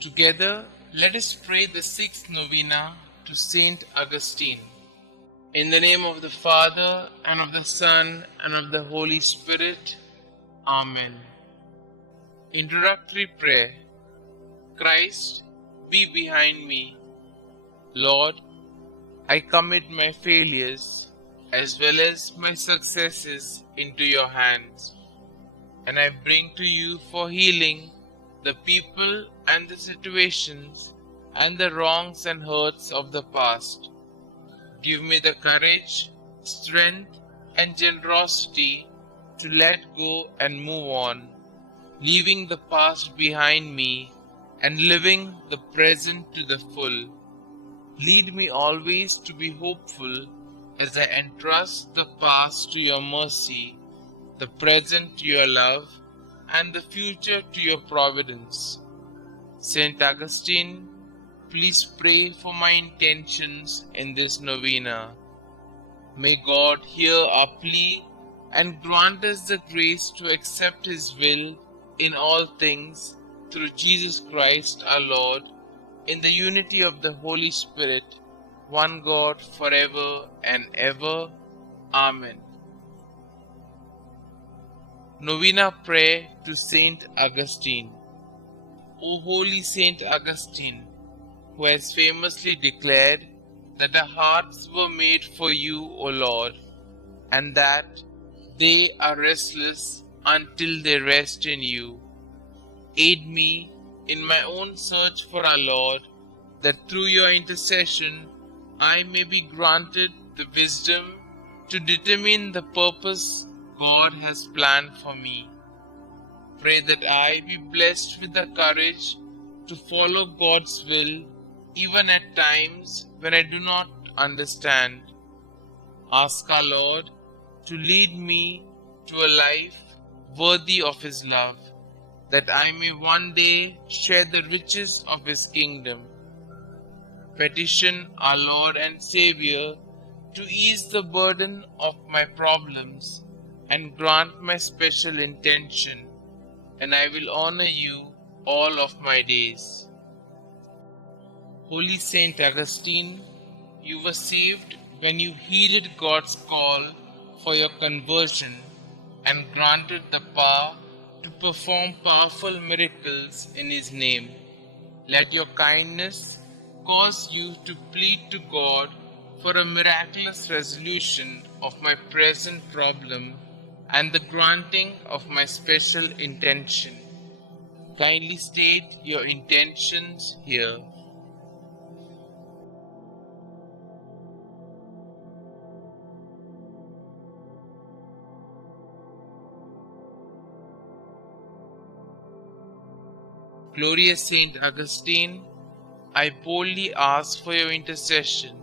Together, let us pray the sixth novena to St Augustine. In the name of the Father, and of the Son, and of the Holy Spirit. Amen. Introductory Prayer. Christ, be behind me. Lord, I commit my failures as well as my successes into your hands, and I bring to you for healing the people and the situations and the wrongs and hurts of the past. Give me the courage, strength, and generosity to let go and move on, leaving the past behind me and living the present to the full. Lead me always to be hopeful as I entrust the past to your mercy, the present to your love, and the future to your providence. St. Augustine, please pray for my intentions in this novena. May God hear our plea and grant us the grace to accept His will in all things through Jesus Christ our Lord, in the unity of the Holy Spirit, one God forever and ever. Amen. Novena Prayer to St. Augustine. O holy St. Augustine, who has famously declared that our hearts were made for you, O Lord, and that they are restless until they rest in you. Aid me in my own search for our Lord, that through your intercession I may be granted the wisdom to determine the purpose God has planned for me. Pray that I be blessed with the courage to follow God's will, even at times when I do not understand. Ask our Lord to lead me to a life worthy of His love, that I may one day share the riches of His kingdom. Petition our Lord and Xavier to ease the burden of my problems and grant my special intention, and I will honor you all of my days. Holy St. Augustine, you were saved when you heeded God's call for your conversion and granted the power to perform powerful miracles in His name. Let your kindness cause you to plead to God for a miraculous resolution of my present problem and the granting of my special intention. Kindly state your intentions here. Glorious Saint Augustine, I boldly ask for your intercession,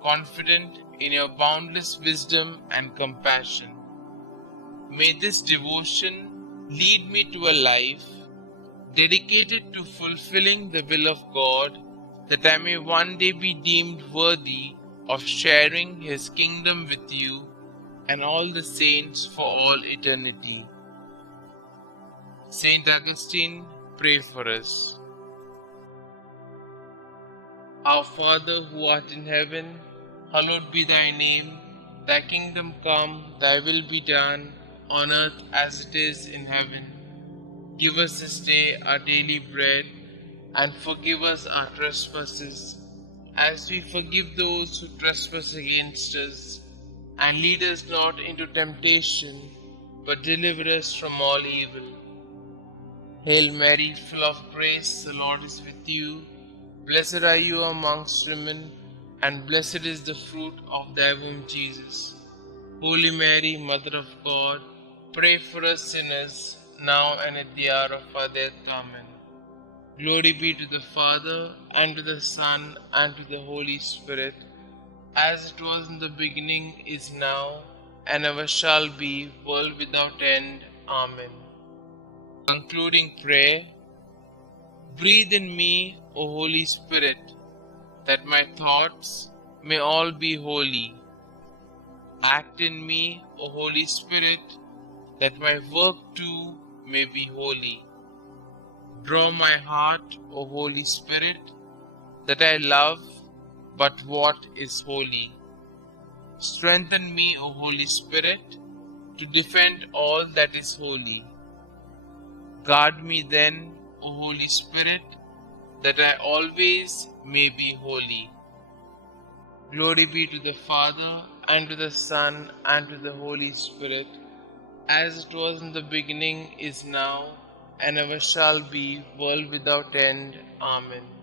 confident in your boundless wisdom and compassion. May this devotion lead me to a life dedicated to fulfilling the will of God, that I may one day be deemed worthy of sharing His kingdom with you and all the saints for all eternity. Saint Augustine, pray for us. Our Father who art in heaven, hallowed be thy name. Thy kingdom come, thy will be done, on earth as it is in heaven. Give us this day our daily bread, and forgive us our trespasses, as we forgive those who trespass against us. And lead us not into temptation, but deliver us from all evil. Hail Mary, full of grace, the Lord is with you. Blessed are you amongst women, and blessed is the fruit of thy womb, Jesus. Holy Mary, Mother of God, pray for us sinners, now and at the hour of our death. Amen. Glory be to the Father, and to the Son, and to the Holy Spirit, as it was in the beginning, is now, and ever shall be, world without end. Amen. Concluding prayer. Breathe in me, O Holy Spirit, that my thoughts may all be holy. Act in me, O Holy Spirit, that my work too may be holy. Draw my heart, O Holy Spirit, that I love but what is holy. Strengthen me, O Holy Spirit, to defend all that is holy. Guard me then, O Holy Spirit, that I always may be holy. Glory be to the Father, and to the Son, and to the Holy Spirit, as it was in the beginning, is now, and ever shall be, world without end. Amen.